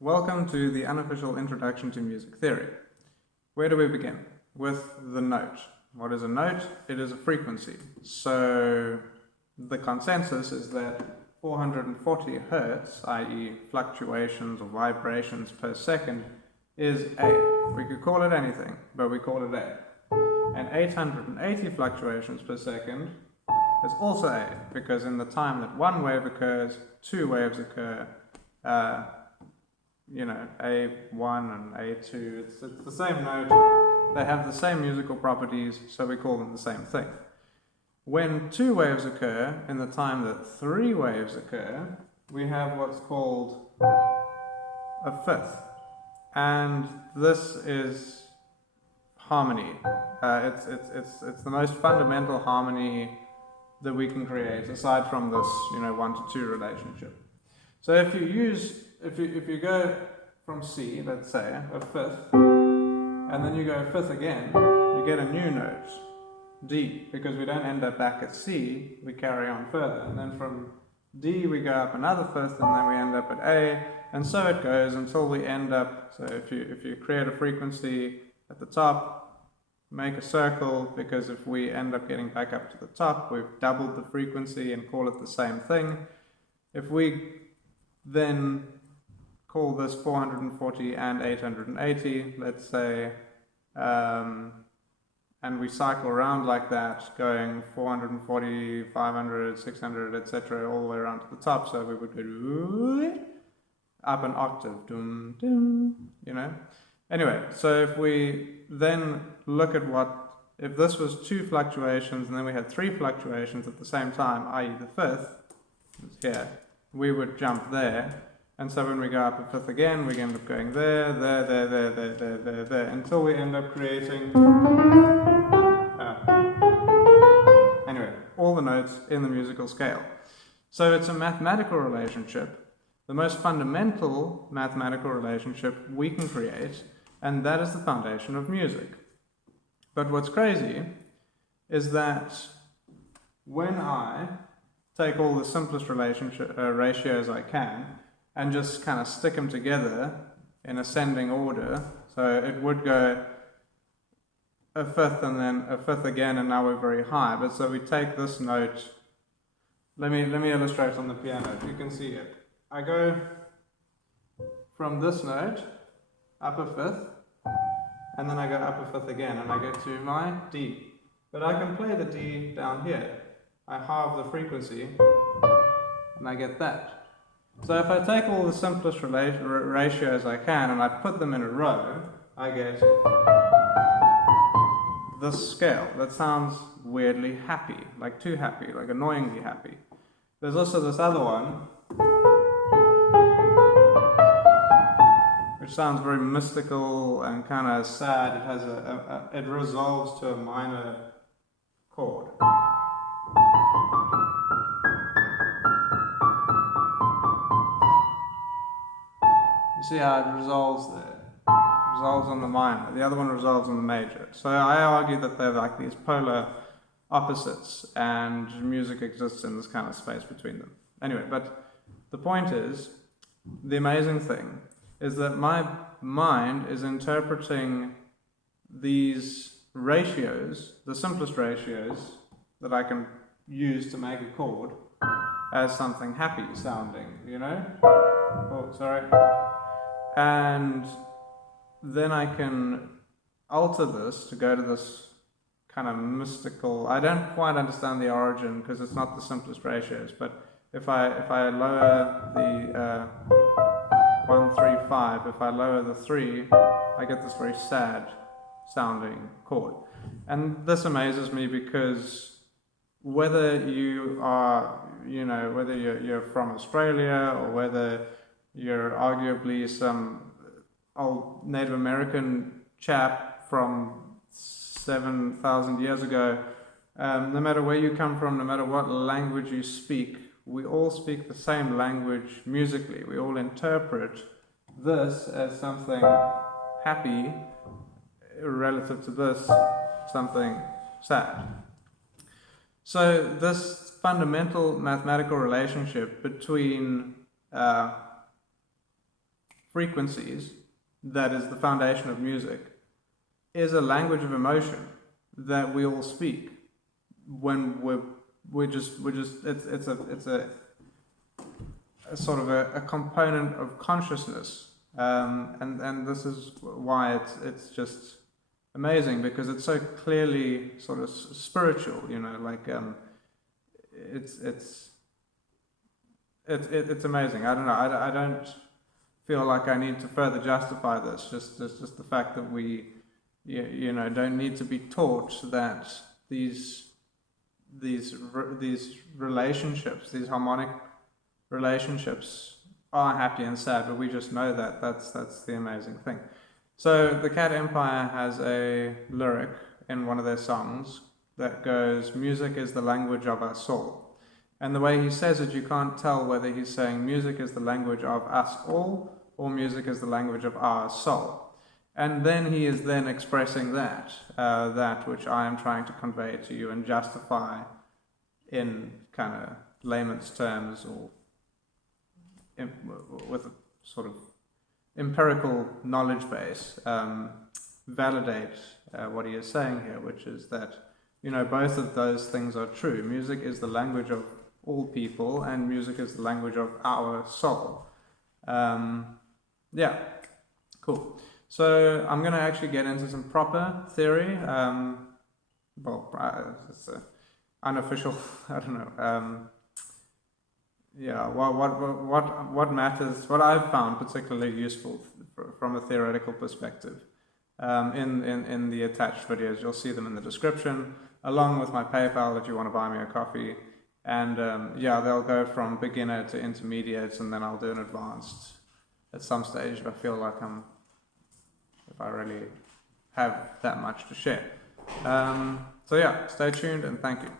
Welcome to the unofficial introduction to music theory. Where do we begin? With the note. What is a note? It is a frequency. So the consensus is that 440 hertz, i.e. fluctuations or vibrations per second, is A. We could call it anything, but we call it A. And 880 fluctuations per second is also A, because in the time that one wave occurs, two waves occur, A1 and A2, it's the same note, they have the same musical properties, so we call them the same thing. When two waves occur, in the time that three waves occur, we have what's called a fifth, and this is harmony. It's the most fundamental harmony that we can create, aside from this 1 to 2 relationship. So if you go from C, let's say, a fifth, and then you go a fifth again, you get a new note, D, because we don't end up back at C, we carry on further, and then from D we go up another fifth, and then we end up at A, and so it goes until we end up. So if you create a frequency at the top, make a circle, because if we end up getting back up to the top, we've doubled the frequency and call it the same thing. If we then call this 440 and 880, let's say, and we cycle around like that, going 440, 500, 600, etc., all the way around to the top, so we would go up an octave, Anyway, so if we then look at if this was two fluctuations and then we had three fluctuations at the same time, i.e. the fifth, is here, we would jump there, and so when we go up a fifth again, we end up going there, until we end up creating, anyway, all the notes in the musical scale. So it's a mathematical relationship, the most fundamental mathematical relationship we can create, and that is the foundation of music. But what's crazy is that when I take all the simplest ratios I can and just kind of stick them together in ascending order, so it would go a fifth and then a fifth again, and now we're very high. But so we take this note, let me illustrate on the piano, if you can see it. I go from this note up a fifth, and then I go up a fifth again, and I get to my D. But I can play the D down here. I halve the frequency, and I get that. So if I take all the simplest ratios I can, and I put them in a row, I get this scale. That sounds weirdly happy, like too happy, like annoyingly happy. There's also this other one, which sounds very mystical and kind of sad. It has it resolves to a minor chord. You see how it resolves there? It resolves on the minor. The other one resolves on the major. So I argue that they're like these polar opposites, and music exists in this kind of space between them. Anyway, but the point is, the amazing thing is that my mind is interpreting these ratios, the simplest ratios that I can use to make a chord, as something happy sounding, Oh, sorry. And then I can alter this to go to this kind of mystical, I don't quite understand the origin because it's not the simplest ratios, but if I lower the 1, 3, 5, if I lower the 3, I get this very sad sounding chord. And this amazes me because whether you are, whether you're from Australia or whether you're arguably some old Native American chap from 7,000 years ago, no matter where you come from, no matter what language you speak, we all speak the same language musically. We all interpret this as something happy relative to this something sad. So this fundamental mathematical relationship between frequencies, that is the foundation of music, is a language of emotion that we all speak when we're just it's a sort of a component of consciousness, and this is why it's just amazing, because it's so clearly sort of spiritual, you know, like it's amazing. I don't know. I don't feel like I need to further justify this. Just the fact that we, you know, don't need to be taught that these relationships, these harmonic relationships, are happy and sad. But we just know that. That's the amazing thing. So the Cat Empire has a lyric in one of their songs that goes, "Music is the language of our soul." And the way he says it, you can't tell whether he's saying music is the language of us all or music is the language of our soul. And then he is then expressing that, that which I am trying to convey to you and justify in kind of layman's terms, or with a sort of empirical knowledge base, validate what he is saying here, which is that, you know, both of those things are true. Music is the language of all people, and music is the language of our soul. Yeah, cool. So I'm going to actually get into some proper theory. It's unofficial. I don't know. Yeah, what matters? What I've found particularly useful from a theoretical perspective, in the attached videos, you'll see them in the description, along with my PayPal if you want to buy me a coffee. And yeah, they'll go from beginner to intermediate, and then I'll do an advanced at some stage if I feel like if I really have that much to share. So yeah, stay tuned and thank you.